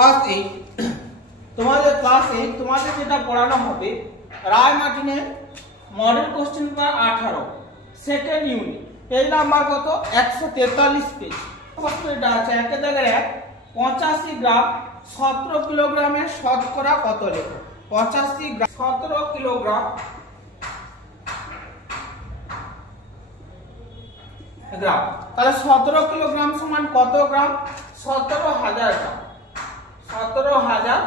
Class 8 তোমাদের class 8 তোমাদের যেটা পড়ানো হবে রায় মার্টিনের model question paper 18 second unit page number কত 143 পেজ। প্রশ্নটা আছে একের জায়গায় 85 গ্রাম 17 কিলোগ্রামের শতকরা কত লেখো। 85 গ্রাম 17 কিলোগ্রাম গ্রাম, তাহলে 17 কিলোগ্রাম সমান কত গ্রাম? 17,000 গ্রাম। 17,000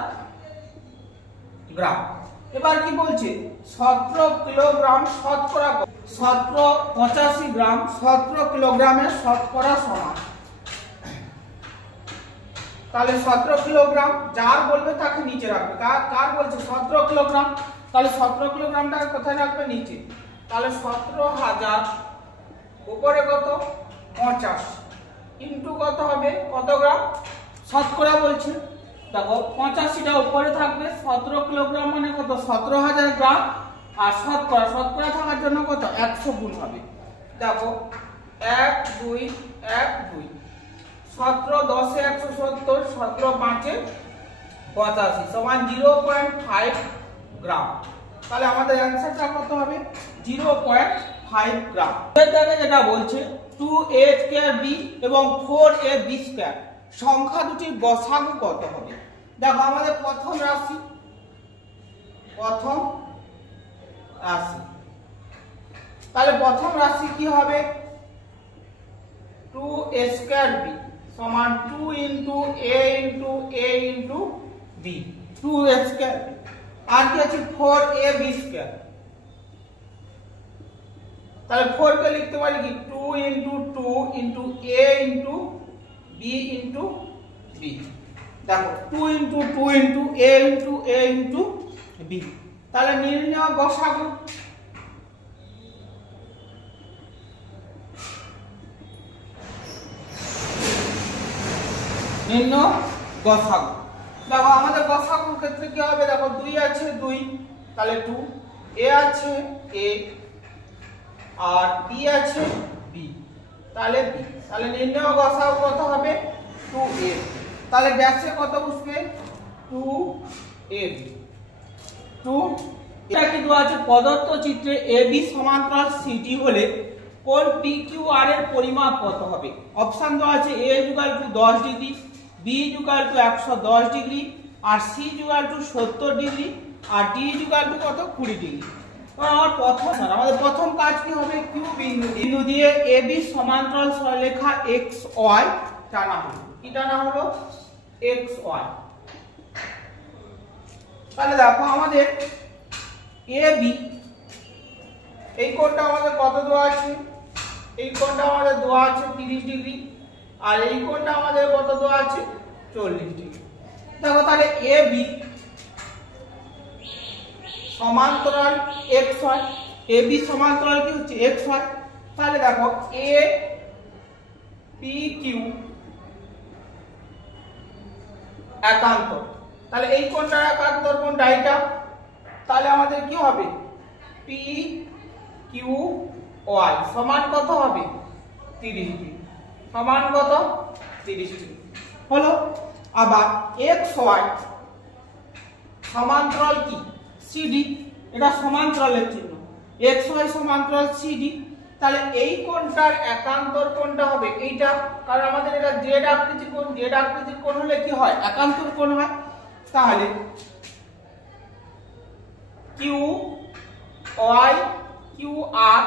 গ্রাম। এবার কি বলছে 17 কিলোগ্রাম শতকরা 85 গ্রাম 17 কিলোগ্রামের শতকরা সমান। তাহলে 17 কিলোগ্রাম যার বলবে তাকে নিচে রাখবে। কার বলছে 17 কিলোগ্রাম, তাহলে 17 কিলোগ্রামটাকে কোথায় রাখবে? নিচে। তাহলে 17,000 উপরে কত 50 ইন্টু কত হবে কত গ্রাম শতকরা বলছে। দেখো 85টা উপরে থাকবে, 17 কিলোগ্রাম মানে কত 17,000 গ্রাম, আর শতকরা থাকার জন্য কত 100 গুণ হবে। দেখো 1 2 1 2 17 10 এ 170 17 5 এ 85 সমান 0.5 গ্রাম। তাহলে আমাদের অ্যানসারটা কত হবে 0.5 গ্রাম। এর জায়গায় যেটা বলছে 2a স্কয়ার b এবং 4ab স্কয়ার সংখ্যা দুটির গসাগু কত হবে। দেখো আমাদের প্রথম রাশি তাহলে প্রথম রাশি কি হবে 2a স্কয়ার b সমান 2 into a into a into b 2a square b, আর কি আছে 4ab স্কয়ার। তাহলে 4 কে লিখতে পারি কি 2 into 2 into a into b into b। দেখো 2 into 2 into a into a into b। তাহলে নির্ণয় গসাগু দেখো আমাদের গসাগুর ক্ষেত্রে কি হবে, দেখো 2 আছে 2 তাহলে 2, a আছে a আর b আছে b তাহলে b। তাহলে নির্ণয় গসাগু কত হবে 2a। তাহলে ব্যাসে কত বসবে 2ab। 2 এটা কি দেওয়া আছে প্রদত্ত চিত্রে ab সমান্তরাল cd হলে কোণ pqr এর পরিমাপ কত হবে। অপশন দেওয়া আছে a = 10 ডিগ্রি, b = 110 ডিগ্রি, আর c = 70 ডিগ্রি, আর d = কত 20 ডিগ্রি। আমাদের প্রথম কাজ কি হবে q বিন্দু দিয়ে ab সমান্তরাল সরলরেখা xy টানা হলো। কি টানা হলো xy। তাহলে দেখো আমাদের ab এই কোণটা আমাদের কত দেওয়া আছে, এই কোণটা আমাদের দেওয়া আছে 30 ডিগ্রি, আর এই কোণটা আমাদের কত দেওয়া আছে 40 ডিগ্রি। দেখো তাহলে ab সমান্তরাল xy, ab সমান্তরাল কি হচ্ছে xy। তাহলে দেখো a pq একান্তর, তাহলে এই কোণটার একান্তর কোণটা এটা, তাহলে আমাদের কি হবে pqy সমান কত হবে 30 ডিগ্রি, সমান কত 30 ডিগ্রি হলো। আবার xy সমান্তরাল কি cd, এটা সমান্তরালের চিহ্ন, xy সমান্তরাল cd। তাহলে এই কোণটার একান্তর কোণটা হবে এইটা, কারণ আমাদের এটা জেড আকৃতির কোণ, জেড আকৃতির কোণ হলে কি হয় একান্তর কোণ হয়। তাহলে qy qr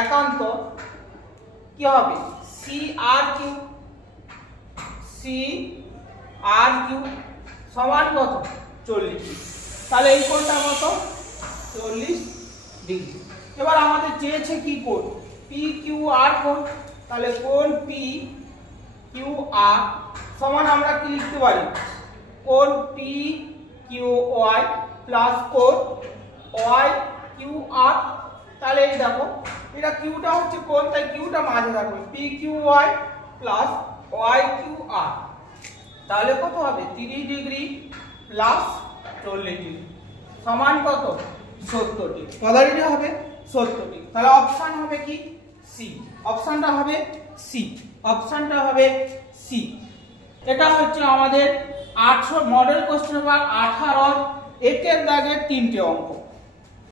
একান্তর কি হবে crq সমান কত 40 ডিগ্রি। তাহলে এই কোণটা কত 40 ডিগ্রি। এবার আমাদের চেয়েছে কি কোণ pqr কোণ, তাহলে কোণ pqr সমান আমরা কি লিখতে পারি কোণ pqy প্লাস কোণ yqr। তাহলে এই দেখো এটা কিউটা হচ্ছে কোণ, তাই কিউটা মাঝে রাখবে pqy প্লাস yqr। তাহলে কত হবে 30 ডিগ্রি প্লাস 40 ডিগ্রি সমান কত 70 ডিগ্রি। কত ডিগ্রি হবে 70 ডিগ্রি। তাহলে অপশন হবে কি সি, অপশনটা হবে সি, অপশনটা হবে সি। এটা হচ্ছে আমাদের 800 মডেল কোশ্চেন নাম্বার 18 একের দাগের তিনটে অঙ্ক